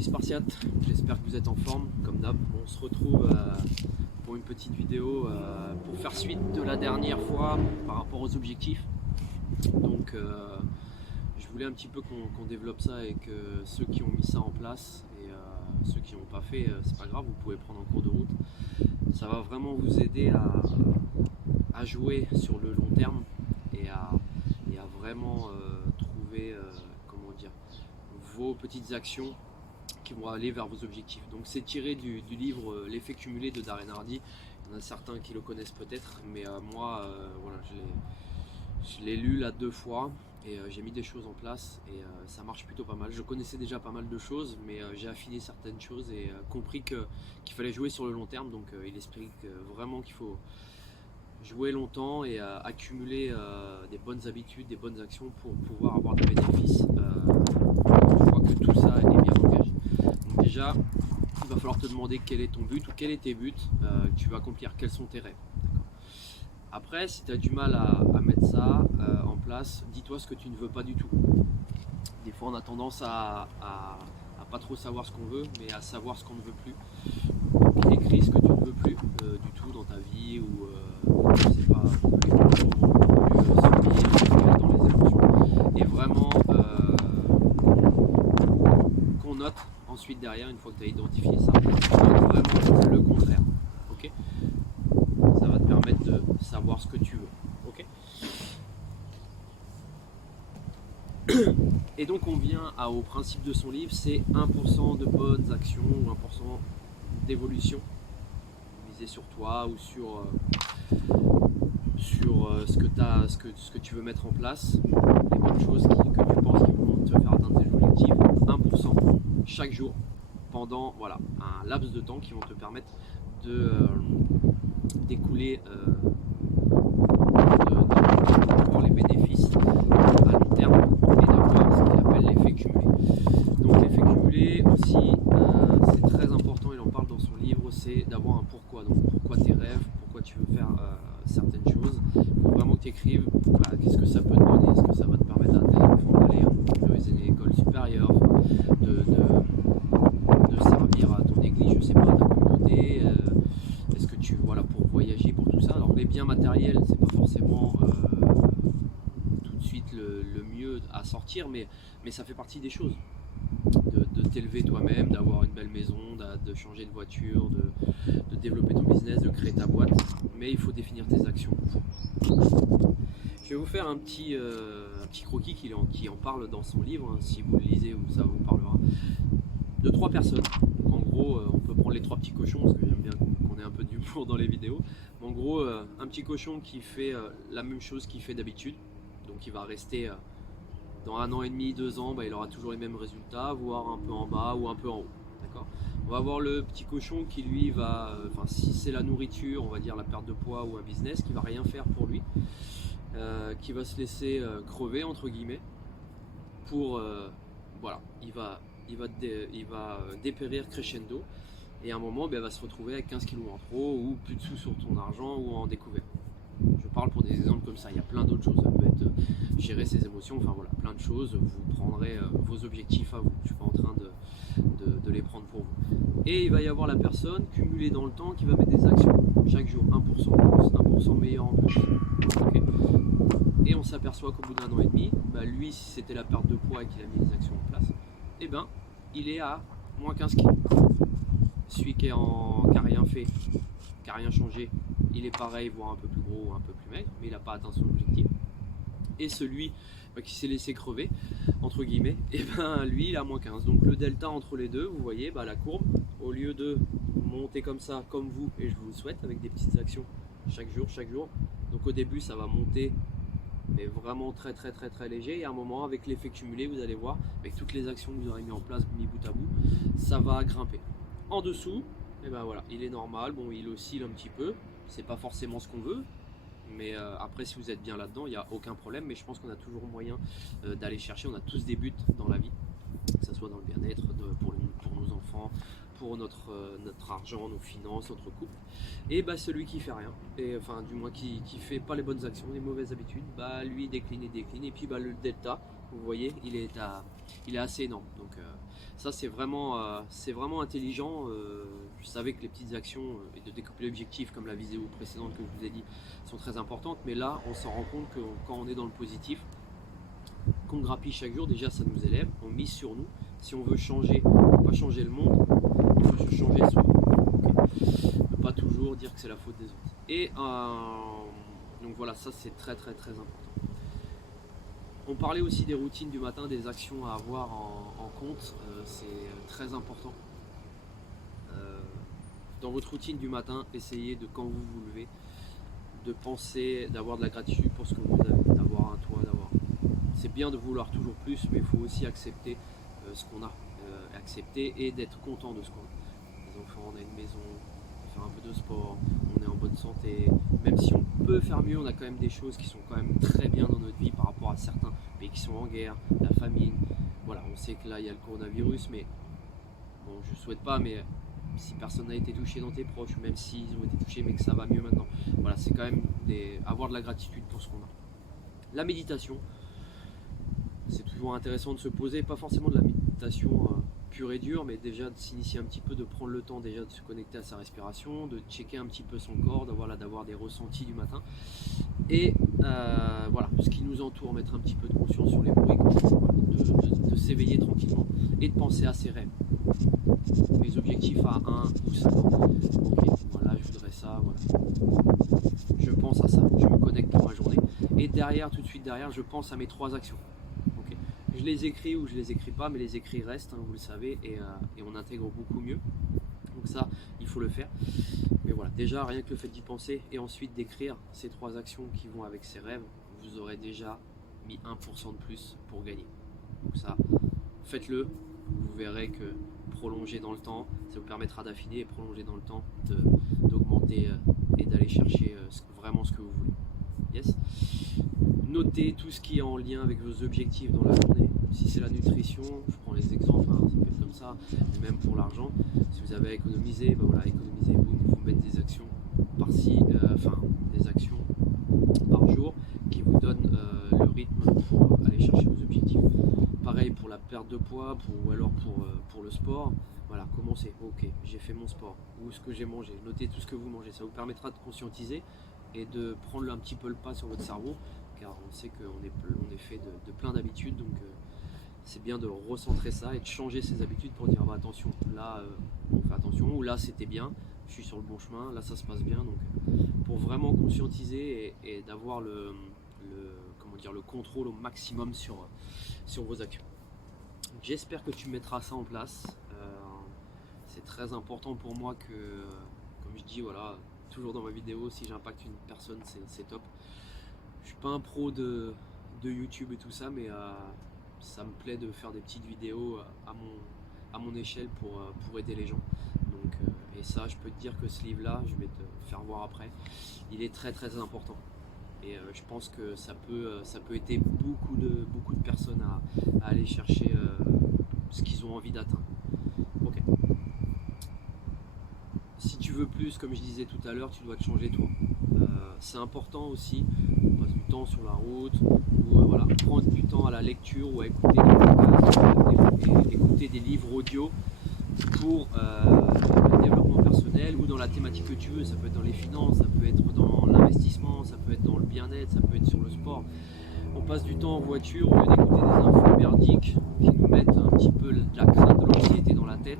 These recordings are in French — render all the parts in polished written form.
petits Spartiates, j'espère que vous êtes en forme, comme d'hab. On se retrouve pour une petite vidéo pour faire suite de la dernière fois par rapport aux objectifs. Donc je voulais un petit peu qu'on développe ça avec ceux qui ont mis ça en place et ceux qui n'ont pas fait, c'est pas grave, vous pouvez prendre en cours de route. Ça va vraiment vous aider à jouer sur le long terme et à vraiment trouver comment dire, vos petites actions qui vont aller vers vos objectifs. Donc c'est tiré du livre L'effet cumulé de Darren Hardy. Il y en a certains qui le connaissent peut-être, mais moi voilà, je l'ai lu là 2 fois et j'ai mis des choses en place et ça marche plutôt pas mal. Je connaissais déjà pas mal de choses, mais j'ai affiné certaines choses et compris qu'il fallait jouer sur le long terme. Donc il explique vraiment qu'il faut jouer longtemps et accumuler des bonnes habitudes, des bonnes actions pour pouvoir avoir des bénéfices une fois que tout ça est bien engagé. Donc déjà, il va falloir te demander quel est ton but ou quel est tes buts que tu vas accomplir, quels sont tes rêves. Après, si tu as du mal à mettre ça en place, dis-toi ce que tu ne veux pas du tout. Des fois, on a tendance à pas trop savoir ce qu'on veut, mais à savoir ce qu'on ne veut plus. Donc, écris ce que tu ne veux plus du tout dans ta vie ou je sais pas, plus s'oublier dans les émotions. Et vraiment qu'on note ensuite derrière, une fois que tu as identifié ça, vraiment le contraire. Ok, ça va te permettre de savoir ce que tu veux. Ok. Et donc on vient au principe de son livre, c'est 1% de bonnes actions ou 1% d'évolution misée sur toi ou sur ce que tu veux mettre en place, les bonnes choses que tu penses qui vont te faire atteindre tes objectifs, 1% chaque jour pendant voilà, un laps de temps qui vont te permettre d'écouler d'avoir les bénéfices à long terme et d'avoir ce qu'il appelle l'effet cumulé. Donc l'effet cumulé aussi, c'est très important, il en parle dans son livre, c'est d'avoir un pourquoi. Donc pourquoi tes rêves, pourquoi tu veux faire certaines choses. Il faut vraiment que tu écrives qu'est-ce que ça peut te donner, est-ce que ça va te permettre à tes enfants d'aller dans les écoles supérieures, de servir à ton église, je sais pas, à ta communauté, est-ce que tu, voilà, pour voyager, pour tout ça. Alors les biens matériels, c'est pas forcément tout de suite le mieux à sortir, mais ça fait partie des choses. De t'élever toi-même, d'avoir une belle maison, de changer de voiture, de développer ton business, de créer ta boîte, mais il faut définir tes actions. Je vais vous faire un petit croquis qui en parle dans son livre, hein, si vous le lisez ou ça vous parlera, de 3 personnes. Donc en gros, on peut prendre les 3 petits cochons, parce que j'aime bien qu'on ait un peu d'humour dans les vidéos. Mais en gros, un petit cochon qui fait la même chose qu'il fait d'habitude, donc il va rester dans 1 an et demi, 2 ans, il aura toujours les mêmes résultats, voire un peu en bas ou un peu en haut. D'accord ? On va avoir le petit cochon qui lui va, si c'est la nourriture, on va dire la perte de poids ou un business, qui va rien faire pour lui, qui va se laisser crever entre guillemets, pour voilà, il va dépérir crescendo et à un moment il va se retrouver avec 15 kilos en trop ou plus de sous sur ton argent ou en découvert. Je parle pour des exemples comme ça, il y a plein d'autres choses, ça peut être gérer ses émotions, enfin voilà, plein de choses, vous prendrez vos objectifs à vous, je suis pas en train de les prendre pour vous. Et il va y avoir la personne cumulée dans le temps qui va mettre des actions, chaque jour, 1% en plus, 1% meilleur en plus. Okay. Et on s'aperçoit qu'au bout d'1 an et demi, lui si c'était la perte de poids et qu'il a mis des actions en place, il est à moins 15 kg. Celui qui n'a rien fait, qui n'a rien changé, il est pareil, voire un peu plus gros ou un peu plus maigre, mais il n'a pas atteint son objectif. Et celui qui s'est laissé crever, entre guillemets, lui il a moins 15. Donc le delta entre les deux, vous voyez, la courbe, au lieu de monter comme ça, comme vous, et je vous le souhaite, avec des petites actions chaque jour. Donc au début ça va monter, mais vraiment très léger, et à un moment avec l'effet cumulé, vous allez voir, avec toutes les actions que vous aurez mis en place, mis bout à bout, ça va grimper. En dessous, voilà, il est normal, il oscille un petit peu, c'est pas forcément ce qu'on veut, mais après si vous êtes bien là-dedans, il n'y a aucun problème, mais je pense qu'on a toujours moyen d'aller chercher, on a tous des buts dans la vie, que ce soit dans le bien-être, pour nos enfants, pour notre argent, nos finances, notre couple. Et bah, celui qui fait rien, et enfin du moins qui fait pas les bonnes actions, les mauvaises habitudes, bah lui décline, et puis bah, le delta, vous voyez, il est assez énorme. Donc ça c'est vraiment intelligent. Je savais que les petites actions et de découper l'objectif, comme la vidéo précédente que je vous ai dit, sont très importantes, mais là on s'en rend compte que quand on est dans le positif, qu'on grappille chaque jour, déjà ça nous élève, on mise sur nous. Si on veut changer, pas changer le monde, il faut se changer soi. Ne pas toujours dire que c'est la faute des autres. Et donc voilà, ça c'est très important. On parlait aussi des routines du matin, des actions à avoir en compte, c'est très important. Dans votre routine du matin, essayez de, quand vous vous levez, de penser, d'avoir de la gratitude pour ce que vous avez, d'avoir un toit, c'est bien de vouloir toujours plus, mais il faut aussi accepter ce qu'on a, accepter et d'être content de ce qu'on a. Les enfants, on a une maison, on peut faire un peu de sport, on est en bonne santé, même si on peut faire mieux, on a quand même des choses qui sont quand même très bien dans notre vie par rapport à certains pays qui sont en guerre, la famine. Voilà, on sait que là il y a le coronavirus, mais bon, je souhaite pas, mais si personne n'a été touché dans tes proches, même s'ils ont été touchés, mais que ça va mieux maintenant. Voilà, c'est quand même avoir de la gratitude pour ce qu'on a. La méditation, c'est toujours intéressant de se poser, pas forcément de la méditation pure et dure, mais déjà de s'initier un petit peu, de prendre le temps déjà de se connecter à sa respiration, de checker un petit peu son corps, d'avoir des ressentis du matin. Et voilà, ce qui nous entoure, mettre un petit peu de conscience sur les bruits, de s'éveiller tranquillement et de penser à ses rêves. Mes objectifs à 1 ou 5 ans. Ok, voilà, je voudrais ça, voilà. Je pense à ça, je me connecte pour ma journée. Et derrière, tout de suite derrière, je pense à mes 3 actions. Okay. Je les écris ou je les écris pas, mais les écrits restent, hein, vous le savez, et on intègre beaucoup mieux. Donc ça, il faut le faire. Mais voilà, déjà, rien que le fait d'y penser et ensuite d'écrire ces 3 actions qui vont avec ces rêves, vous aurez déjà mis 1% de plus pour gagner. Donc ça, faites-le. Vous verrez que prolonger dans le temps, ça vous permettra d'affiner et prolonger dans le temps, d'augmenter et d'aller chercher vraiment ce que vous voulez. Yes. Notez tout ce qui est en lien avec vos objectifs dans la journée. Si c'est la nutrition, je prends les exemples, hein, ça peut être comme ça, mais même pour l'argent, si vous avez économisé, ben voilà, économisez, vous mettez des actions par-ci, des actions par jour qui vous donnent le rythme pour aller chercher vos objectifs. Pareil pour la perte de poids, ou alors pour le sport. Voilà, commencez. Ok, j'ai fait mon sport. Ou ce que j'ai mangé. Notez tout ce que vous mangez. Ça vous permettra de conscientiser et de prendre un petit peu le pas sur votre cerveau, car on sait qu'on est fait de plein d'habitudes. Donc c'est bien de recentrer ça et de changer ses habitudes pour dire bah, attention, là on fait attention, ou là c'était bien, je suis sur le bon chemin, là ça se passe bien. Donc pour vraiment conscientiser et d'avoir le contrôle au maximum sur vos actions. J'espère que tu mettras ça en place. C'est très important pour moi que, comme je dis, voilà, toujours dans ma vidéo, si j'impacte une personne, c'est top. Je suis pas un pro de YouTube et tout ça, mais ça me plaît de faire des petites vidéos à mon échelle pour aider les gens. Donc, et ça, je peux te dire que ce livre-là, je vais te faire voir après, il est très important. Et je pense que ça peut aider beaucoup de personnes à aller chercher ce qu'ils ont envie d'atteindre. Ok. Si tu veux plus, comme je disais tout à l'heure, tu dois te changer toi. C'est important aussi, on passe du temps sur la route, ou voilà, prendre du temps à la lecture ou à écouter des podcasts, écouter des livres audio pour le développement personnel ou dans la thématique que tu veux. Ça peut être dans les finances, ça peut être dans l'investissement, ça peut être dans le bien-être, ça peut être sur le sport. On passe du temps en voiture au lieu d'écouter des infos merdiques qui nous mettent un petit peu de la crainte, de l'anxiété dans la tête.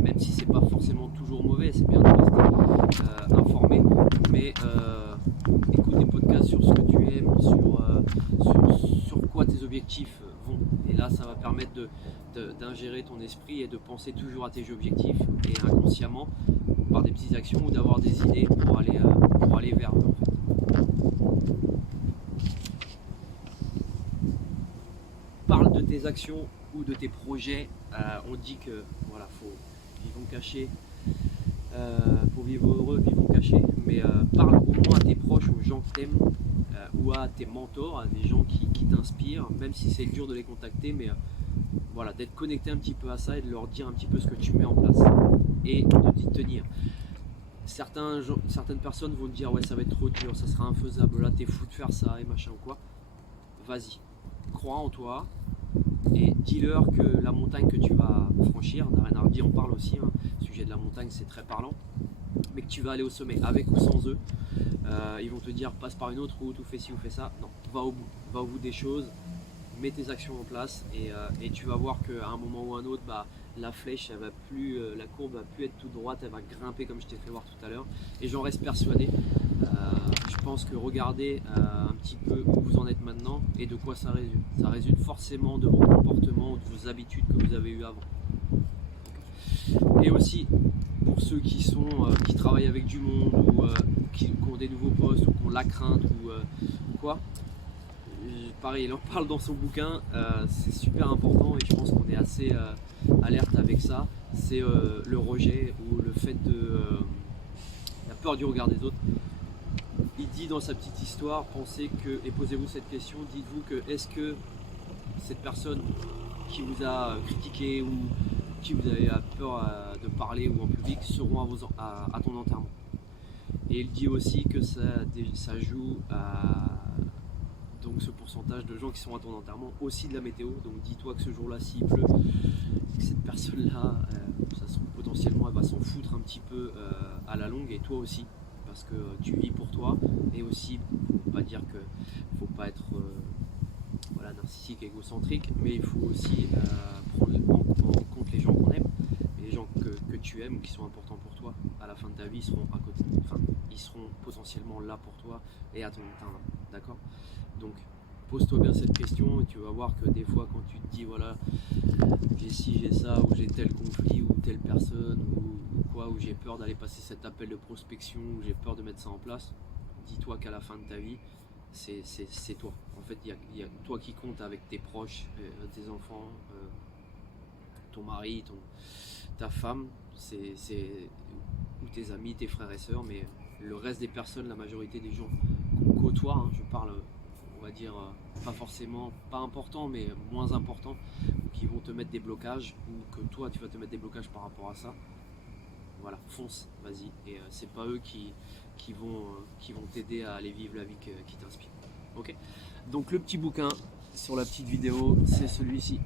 Même si c'est pas forcément toujours mauvais, c'est bien de rester informé, mais écoute des podcasts sur ce que tu aimes, sur quoi tes objectifs vont. Et là, ça va permettre d'ingérer ton esprit et de penser toujours à tes objectifs et inconsciemment par des petites actions ou d'avoir des idées pour aller vers eux en fait. Parle de tes actions ou de tes projets. On dit que voilà, vivons cachés, pour vivre heureux, vivons cachés, mais parle au moins à tes proches, aux gens que t'aimes, ou à tes mentors, à des gens qui t'inspirent, même si c'est dur de les contacter, mais voilà, d'être connecté un petit peu à ça et de leur dire un petit peu ce que tu mets en place et de t'y tenir. Certaines personnes vont te dire ouais ça va être trop dur, ça sera infaisable, là t'es fou de faire ça et machin ou quoi. Vas-y, crois en toi et dis-leur que la montagne que tu vas franchir, Darren Hardy en parle aussi, hein, le sujet de la montagne c'est très parlant, mais que tu vas aller au sommet avec ou sans eux. Ils vont te dire passe par une autre route ou fais ci ou fais ça. Non, va au bout des choses, mets tes actions en place et tu vas voir qu'à un moment ou un autre, la flèche, elle va plus, la courbe va plus être toute droite, elle va grimper comme je t'ai fait voir tout à l'heure. Et j'en reste persuadé. Je pense que regardez un petit peu où vous en êtes maintenant et de quoi ça résulte. Ça résulte forcément de vos comportements ou de vos habitudes que vous avez eues avant. Et aussi, pour ceux qui travaillent avec du monde ou qui ont des nouveaux postes ou qui ont la crainte ou quoi, pareil, il en parle dans son bouquin, c'est super important et je pense qu'on est assez alerte avec ça, c'est le rejet ou le fait de la peur du regard des autres. Il dit dans sa petite histoire, pensez que, et posez-vous cette question, dites-vous que est-ce que cette personne qui vous a critiqué ou qui vous avez peur de parler ou en public seront à ton enterrement. Et il dit aussi que ça joue donc ce pourcentage de gens qui sont à ton enterrement, aussi de la météo. Donc dis-toi que ce jour-là, s'il pleut, que cette personne-là, potentiellement, elle va s'en foutre un petit peu à la longue, et toi aussi, parce que tu vis pour toi. Et aussi, faut pas dire que faut pas être narcissique, égocentrique, mais il faut aussi prendre en compte les gens qu'on aime, et les gens que tu aimes, qui sont importants pour toi. À la fin de ta vie, ils seront à côté, ils seront potentiellement là pour toi et à ton enterrement, d'accord? Donc pose-toi bien cette question et tu vas voir que des fois quand tu te dis voilà j'ai ci, j'ai ça, ou j'ai tel conflit ou telle personne ou quoi, ou j'ai peur d'aller passer cet appel de prospection, ou j'ai peur de mettre ça en place, dis-toi qu'à la fin de ta vie c'est toi. En fait il y a toi qui compte avec tes proches, tes enfants, ton mari, ta femme, ou tes amis, tes frères et sœurs, mais le reste des personnes, la majorité des gens qu'on côtoie, hein, je parle, on va dire, pas forcément, pas important, mais moins important, qui vont te mettre des blocages, ou que toi tu vas te mettre des blocages par rapport à ça. Voilà, fonce, vas-y, et c'est pas eux qui vont t'aider à aller vivre la vie qui t'inspire. Ok. Donc le petit bouquin sur la petite vidéo, c'est celui-ci.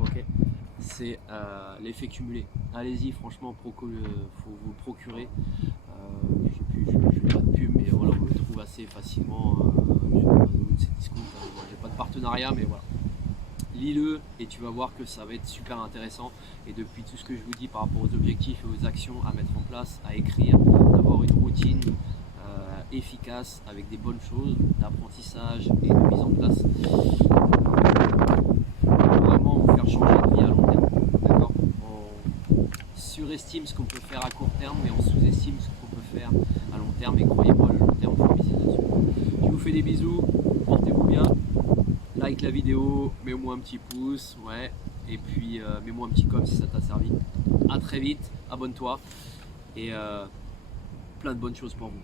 Ok. C'est l'effet cumulé. Allez-y, franchement, faut vous le procurer. Je fais pas de pub, mais voilà, on le trouve assez facilement sur Amazon, c'est Discount. J'ai pas de partenariat, mais voilà. Lis-le et tu vas voir que ça va être super intéressant. Et depuis tout ce que je vous dis par rapport aux objectifs et aux actions à mettre en place, à écrire, d'avoir une routine efficace avec des bonnes choses, d'apprentissage et de mise en place, vraiment vous faire changer de vie à long terme. D'accord? On surestime ce qu'on peut faire à court terme, mais on sous-estime ce qu'on peut faire à long terme. Et croyez-moi, le long terme, il faut miser dessus. Je vous fais des bisous, portez-vous bien. Like la vidéo, mets-moi un petit pouce, ouais, et puis mets-moi un petit com si ça t'a servi. À très vite, abonne-toi et plein de bonnes choses pour vous.